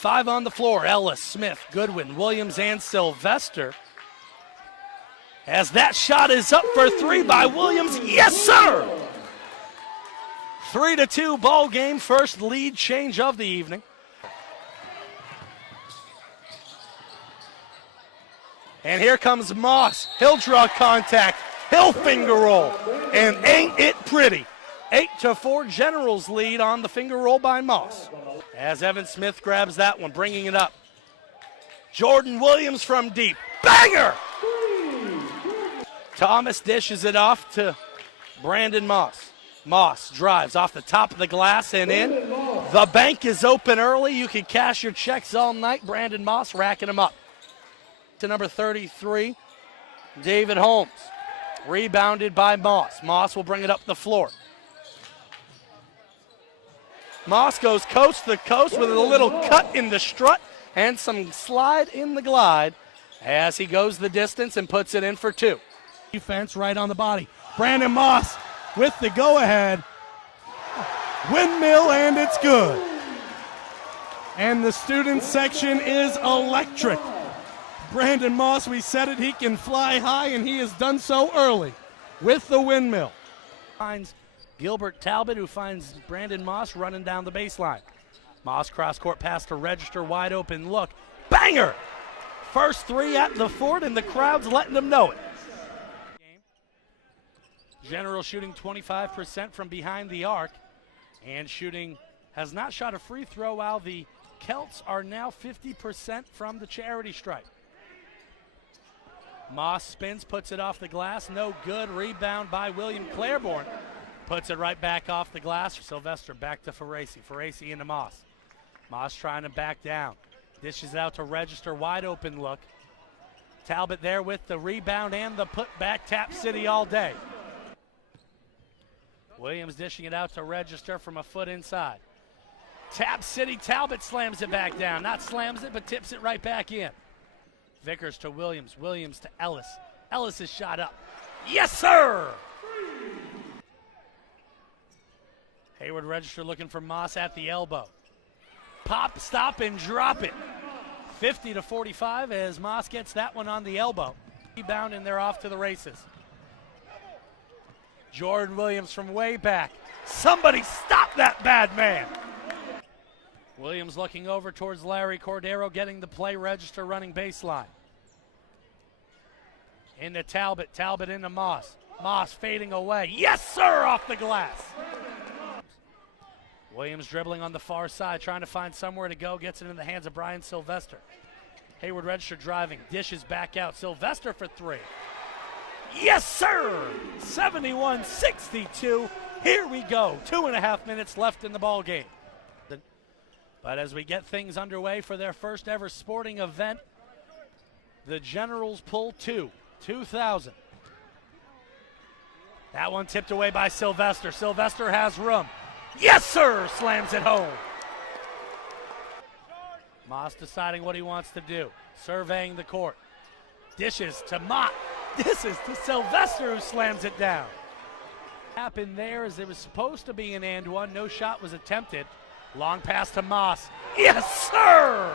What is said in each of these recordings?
5 on the floor. Ellis, Smith, Goodwin, Williams, and Sylvester. As that shot is up for 3 by Williams. Yes, sir! 3-2 ball game. First lead change of the evening. And here comes Moss. He'll draw contact. He'll finger roll. And ain't it pretty? 8-4 Generals lead on the finger roll by Moss. As Evan Smith grabs that one, bringing it up. Jordan Williams from deep. Banger! Thomas dishes it off to Brandon Moss. Moss drives off the top of the glass and in. The bank is open early. You can cash your checks all night. Brandon Moss racking them up. To number 33, David Holmes. Rebounded by Moss. Moss will bring it up the floor. Moss goes coast to coast with a little cut in the strut and some slide in the glide as he goes the distance and puts it in for 2. Defense right on the body. Brandon Moss with the go-ahead. Windmill, and it's good. And the student section is electric. Brandon Moss, we said it, he can fly high, and he has done so early with the windmill. Finds Gilbert Talbot, who finds Brandon Moss running down the baseline. Moss cross-court pass to Register, wide open look. Banger! First 3 at the fort, and the crowd's letting them know it. General shooting 25% from behind the arc, and has not shot a free throw, while the Celts are now 50% from the charity stripe. Moss spins, puts it off the glass, no good. Rebound by William Claiborne. Puts it right back off the glass. Sylvester back to Ferraci. Ferraci into Moss. Moss trying to back down. Dishes it out to Register, wide open look. Talbot there with the rebound and the putback. Tap City all day. Williams dishing it out to Register from a foot inside. Tap City, Talbot slams it back down. Not slams it, but tips it right back in. Vickers to Williams, Williams to Ellis. Ellis is shot up. Yes, sir! Hayward Register looking for Moss at the elbow. Pop, stop, and drop it. 50-45 as Moss gets that one on the elbow. Rebound, and they're off to the races. Jordan Williams from way back. Somebody stop that bad man. Williams looking over towards Larry Cordero, getting the play. Register running baseline. Into Talbot. Talbot into Moss. Moss fading away. Yes, sir, off the glass. Williams dribbling on the far side, trying to find somewhere to go. Gets it in the hands of Brian Sylvester. Hayward Register driving. Dishes back out. Sylvester for 3. Yes, sir! 71-62. Here we go. 2.5 minutes left in the ball game. But as we get things underway for their first ever sporting event, the Generals pull 2,000. That one tipped away by Sylvester. Sylvester has room. Yes, sir! Slams it home. Moss deciding what he wants to do. Surveying the court. Dishes to Mott. This is to Sylvester, who slams it down. Happened there as it was supposed to be an and one. No shot was attempted. Long pass to Moss. Yes, sir!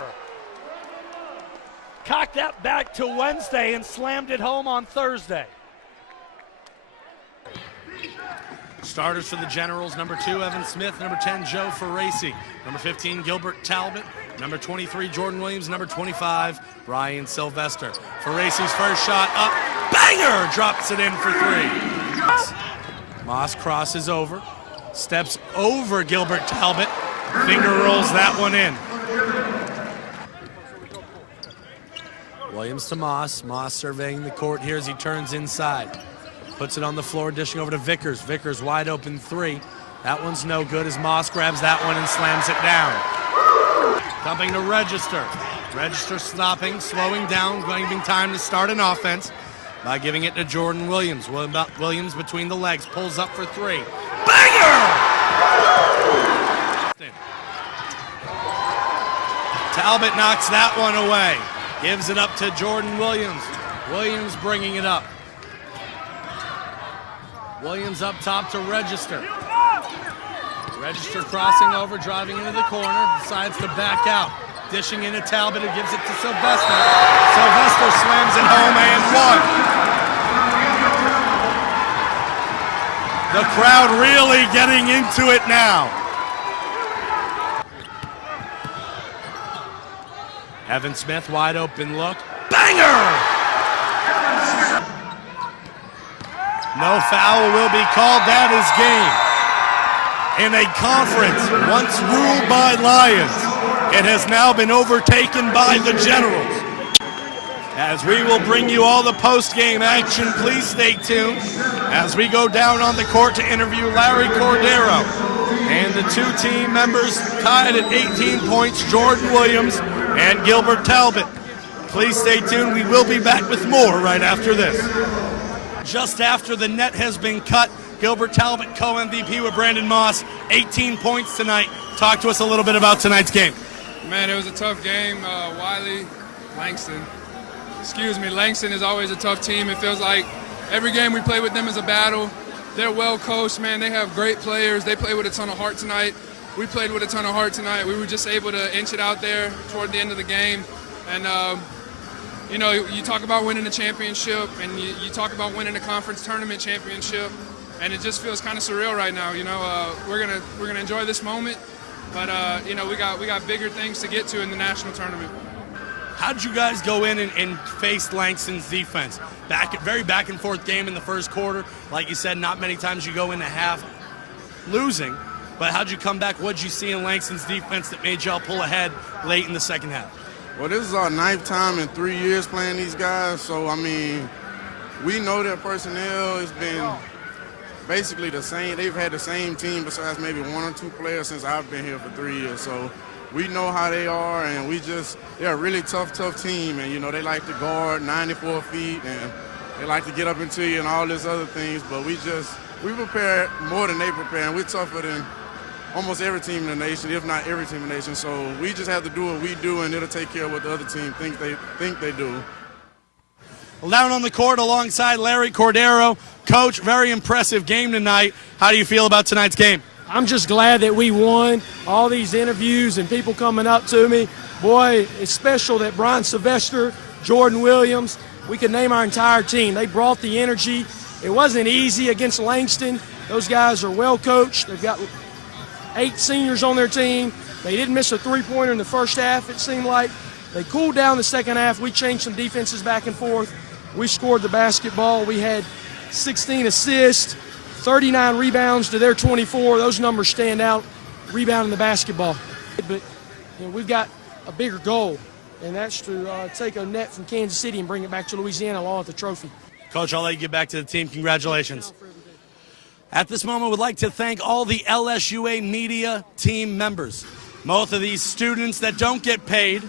Cocked that back to Wednesday and slammed it home on Thursday. Starters for the Generals, number 2, Evan Smith, number 10, Joe Ferraci, number 15, Gilbert Talbot, number 23, Jordan Williams, number 25, Brian Sylvester. Ferraci's first shot up, banger! Drops it in for 3. Moss crosses over, steps over Gilbert Talbot, finger rolls that one in. Williams to Moss. Moss surveying the court here as he turns inside. Puts it on the floor, dishing over to Vickers. Vickers wide open 3. That one's no good as Moss grabs that one and slams it down. Dumping to Register. Register stopping, slowing down, giving time to start an offense by giving it to Jordan Williams. Williams between the legs, pulls up for 3. Banger! Talbot knocks that one away. Gives it up to Jordan Williams. Williams bringing it up. Williams up top to Register. Register crossing over, driving into the corner, decides to back out. Dishing into Talbot, who gives it to Sylvester. Sylvester slams it home and one. The crowd really getting into it now. Evan Smith, wide open look. Banger! No foul will be called. That is game. In a conference once ruled by Lions, it has now been overtaken by the Generals. As we will bring you all the post-game action, please stay tuned as we go down on the court to interview Larry Cordero and the two team members tied at 18 points, Jordan Williams and Gilbert Talbot. Please stay tuned. We will be back with more right after this. Just after the net has been cut, Gilbert Talbot co-MVP with Brandon Moss, 18 points tonight. Talk to us a little bit about tonight's game. Man, it was a tough game. Langston is always a tough team. It feels like every game we play with them is a battle. They're well coached, man. They have great players. They play with a ton of heart tonight. We played with a ton of heart tonight. We were just able to inch it out there toward the end of the game. And, you talk about winning a championship, and you talk about winning a conference tournament championship, and it just feels kind of surreal right now. We're gonna enjoy this moment, but we got bigger things to get to in the national tournament. How did you guys go in and face Langston's defense? Very back and forth game in the first quarter. Like you said, not many times you go into half losing, but how'd you come back? What'd you see in Langston's defense that made y'all pull ahead late in the second half? Well, this is our 9th time in 3 years playing these guys, so, we know their personnel has been basically the same. They've had the same team besides maybe one or two players since I've been here for 3 years, so we know how they are, and they're a really tough team, and, they like to guard 94 feet, and they like to get up into you and all these other things, but we prepare more than they prepare, and we're tougher than almost every team in the nation, if not every team in the nation. So we just have to do what we do, and it'll take care of what the other team think they do. Well, down on the court alongside Larry Cordero. Coach, very impressive game tonight. How do you feel about tonight's game? I'm just glad that we won. All these interviews and people coming up to me. Boy, it's special that Brian Sylvester, Jordan Williams, we could name our entire team. They brought the energy. It wasn't easy against Langston. Those guys are well coached. They've got 8 seniors on their team. They didn't miss a three-pointer in the first half, it seemed like. They cooled down the second half. We changed some defenses back and forth. We scored the basketball. We had 16 assists, 39 rebounds to their 24. Those numbers stand out, rebounding the basketball. But we've got a bigger goal, and that's to take a net from Kansas City and bring it back to Louisiana along with the trophy. Coach, I'll let you get back to the team. Congratulations. At this moment, we'd like to thank all the LSUA media team members. Most of these students that don't get paid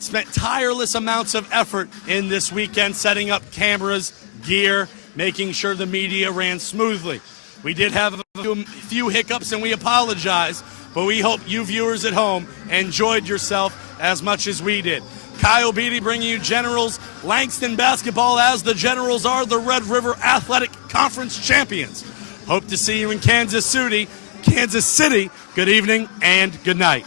spent tireless amounts of effort in this weekend setting up cameras, gear, making sure the media ran smoothly. We did have a few hiccups, and we apologize, but we hope you viewers at home enjoyed yourself as much as we did. Kyle Beede bringing you Generals Langston basketball, as the Generals are the Red River Athletic Conference champions. Hope to see you in Kansas City. Good evening and good night.